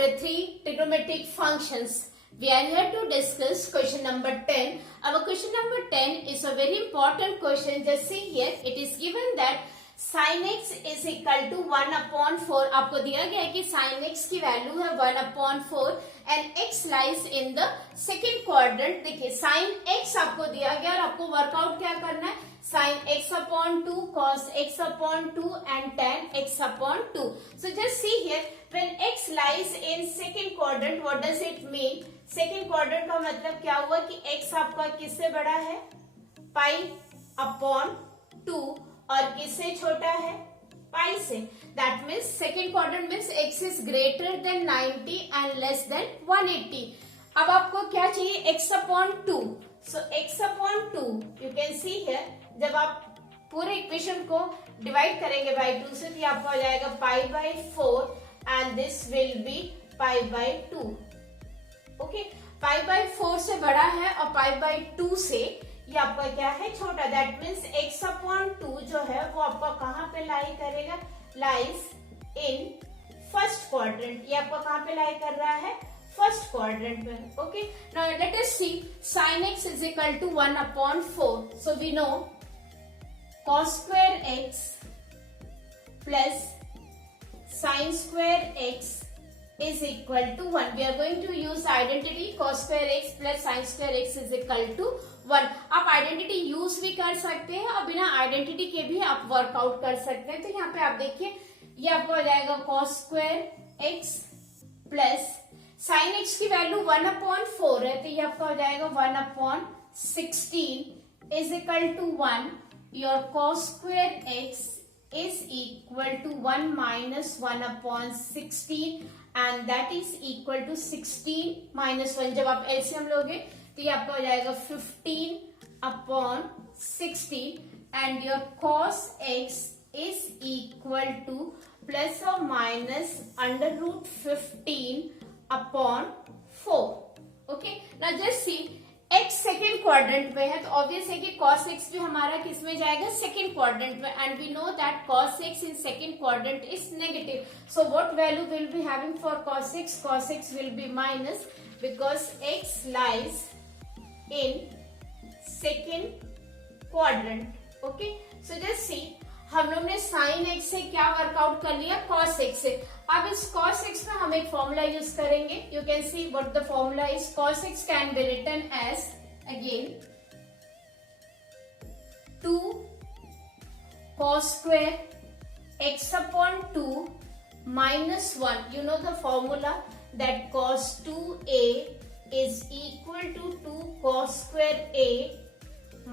Chapter 3 Trigonometric Functions. We are here to discuss question number 10. Our question number 10 is a very important question. Just see here, it is given that sin x is equal to 1 upon 4. आपको दिया गया है कि sin x की value है 1 upon 4 and x lies in the second quadrant. देखिए sin x आपको दिया गया और आपको वर्कआउट क्या करना है, sin x upon 2, cos x upon 2 and tan x upon 2. So just see here, when x lies in second quadrant, what does it mean? Second quadrant का मतलब क्या हुआ कि x आपका किससे बड़ा है, पाई अपॉन 2 और किससे छोटा है, पाई से. That means second quadrant means x is greater than 90 and less than 180. अब आपको क्या चाहिए, x upon 2. So x upon 2 you can see here, जब आप पूरे इक्वेशन को डिवाइड करेंगे बाई 2 से तो आपको आ जाएगा pi by 4 and this will be pi by 2. Okay, pi by 4 से बड़ा है और पाई बाई 2 से ये आपका क्या है, छोटा. दैट मीन्स x अपॉन 2 जो है वो आपका कहाँ पे लाई करेगा, लाइज इन फर्स्ट क्वाड्रेंट. ये आपका कहाँ पे लाई कर रहा है, फर्स्ट क्वाड्रेंट में. Okay, now let us see sin x is equal to 1 upon 4. So we know cos square x plus sin square x is equal to 1. We are going to use identity cos square x plus sin square x is equal to 1. आप identity use भी कर सकते हैं और बिना identity के भी आप वर्कआउट कर सकते हैं. तो यहाँ पे आप देखिए ये आपको हो जाएगा cos square x plus sin x की वैल्यू 1 अपॉन 4 है तो ये आपका हो जाएगा 1 upon 16 is equal to 1. Your cos square x is equal to 1 minus 1 upon 16 and that is equal to 16 minus 1. जब आप LCM लोगे तो ये आपका हो जाएगा 15 upon 60 and your cos x is equal to plus or minus under root 15 upon 4. Okay, now just see x second quadrant में है तो ऑब्वियस है कि cos x भी हमारा किस में जाएगा, सेकेंड क्वाड्रेंट में. And we know that cos x in second quadrant is negative. So what value will be having for cos x? cos x will be minus because x lies in second quadrant. Okay, so just see हम लोग ने sin x से क्या workout कर लिया, cos x से. अब इस cos x में हम एक फॉर्मूला यूज करेंगे. You can see what the formula is. cos x can be written as again 2 cos square x upon 2 minus 1. You know the formula that cos 2a is equal to 2 cos square a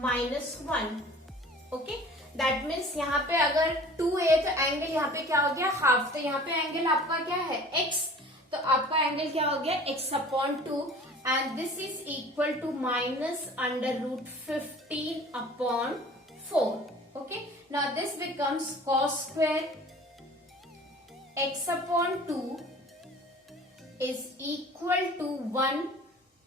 minus 1. Okay, that means यहाँ पे अगर 2a तो angle यहाँ पे क्या हो गया, half. तो यहाँ पे एंगल आपका क्या है, x. तो आपका एंगल क्या हो गया, x upon 2 and this is equal to minus under root 15 upon 4. Okay, now this becomes cos square x upon 2 is equal to 1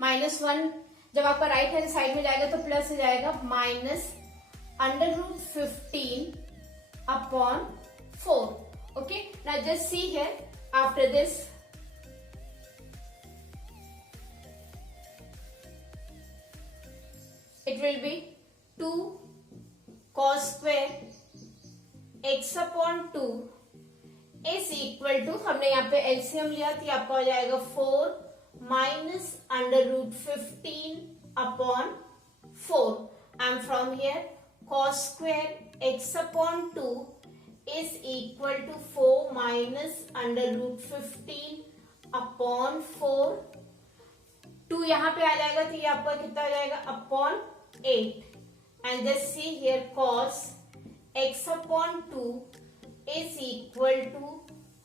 minus 1. जब आपका राइट हैंड साइड में जाएगा तो प्लस हो जाएगा minus under root 15 upon 4. Okay, now just see here after this it will be 2 cos square x upon 2 is equal to, हमने यहाँ पे LCM लिया तो आपका हो जाएगा 4 minus under root 15 upon 4 and from here cos square x upon 2 is equal to 4 minus under root 15 upon 4. 2 यहाँ पे आ जाएगा तो ये आपका कितना हो जाएगा, upon 8. and just see here cos x upon 2 is equal to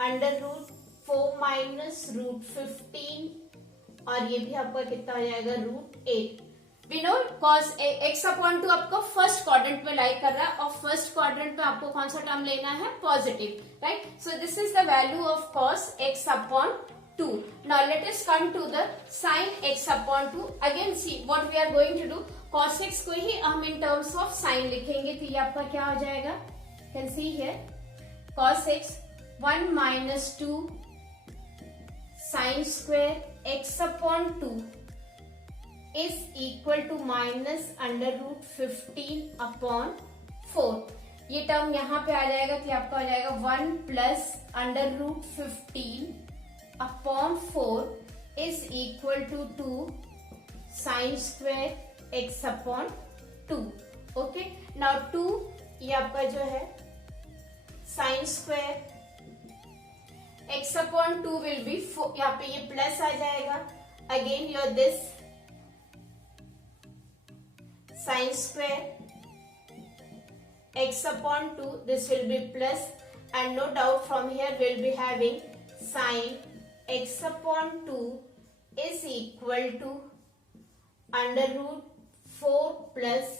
under root 4 minus root 15 और ये भी आपका कितना हो जाएगा, root 8. We know cos x upon 2 आपको फर्स्ट क्वाड्रेंट में लाई कर रहा है और फर्स्ट क्वाड्रेंट में आपको कौन सा टर्म लेना है, positive. Right, so this is the value of cos x upon 2. Now let us come to the sin x upon 2. Again see what we are going to do, cos x को ही हम in terms of sin लिखेंगे तो ये आपका क्या हो जाएगा, can see here cos x 1 minus 2 sine square x upon 2 is equal to minus under root 15 upon 4. ये टर्म यहाँ पे आ जाएगा तो आपका हो जाएगा 1 plus under root 15 upon 4 is equal to 2 sine square x upon 2. Okay, now 2 ये आपका जो है sine square x upon 2 will be, यहाँ पे ये प्लस आ जाएगा. Again your this sine square x upon 2, this will be plus, and no doubt from here we'll be having sin x upon 2 is equal to under root 4 plus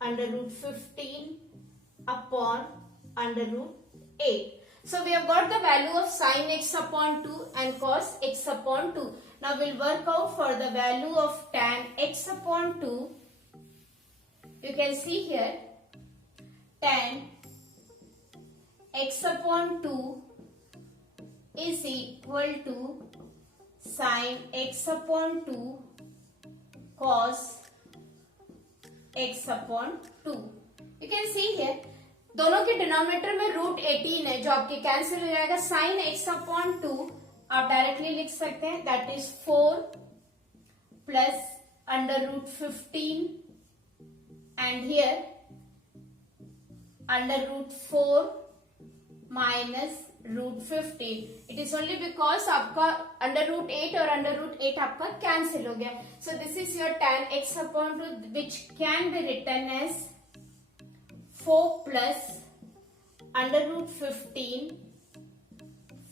under root 15 upon under root 8. So we have got the value of sin x upon 2 and cos x upon 2. Now we'll work out for the value of tan x upon 2. You can see here tan x upon 2 is equal to sin x upon 2 cos x upon 2. You can see here दोनों के denominator में root 18 है जो आपके cancel हो जाएगा. Sign x upon 2 आप directly लिख सकते हैं, that is 4 plus under root 15 and here under root 4 minus root 15. It is only because आपका under root 8 और under root 8 आपका cancel हो गया. So this is your tan x upon 2 which can be written as 4 plus under root 15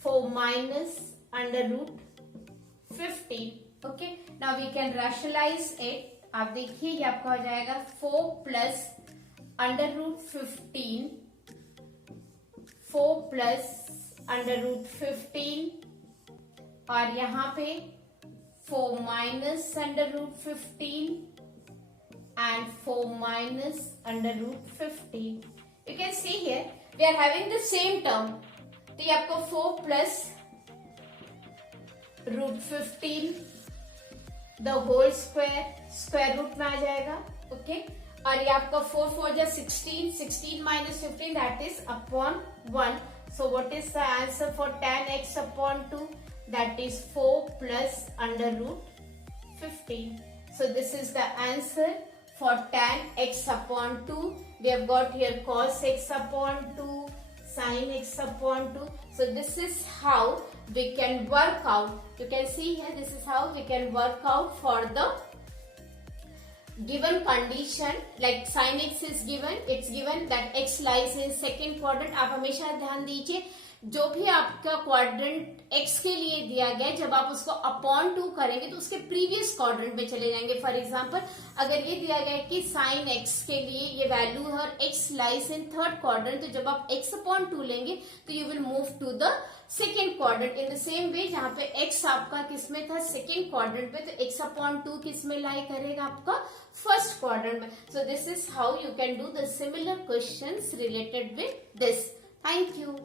4 minus under root 15. Okay, now we can rationalize it. आप देखिए ये आपका हो जाएगा 4 plus under root 15 4 plus under root 15 और यहाँ पे 4 minus under root 15 and 4 minus under root 15. You can see here we are having the same term. तो ये आपको 4 plus root 15 the whole square root में आ जाएगा. ओके, और ये आपका 4 4 जा 16 16 minus 15 that is upon 1. So what is the answer for tan x upon 2? That is 4 plus under root 15. So this is the answer for tan x upon 2. We have got here cos x upon 2, sin x upon 2. So this is how we can work out. You can see here this is how we can work out for the given condition. Like sin x is given, it's given that x lies in second quadrant. आप हमेशा ध्यान दीजिए जो भी आपका quadrant x के लिए दिया गया है जब आप उसको अपॉन 2 करेंगे तो उसके प्रीवियस क्वाड्रेंट में चले जाएंगे. फॉर एग्जांपल अगर ये दिया गया है कि साइन x के लिए ये वैल्यू है और x lies in third quadrant, तो जब आप x अपॉन 2 लेंगे तो you will move to the second quadrant. In the same way जहां पे x आपका किसमें था सेकेंड क्वाड्रेंट में, तो x अपॉन 2 किसमें लाई करेगा आपका फर्स्ट क्वाड्रेंट में. सो this is how you can do the similar questions related with this. Thank you.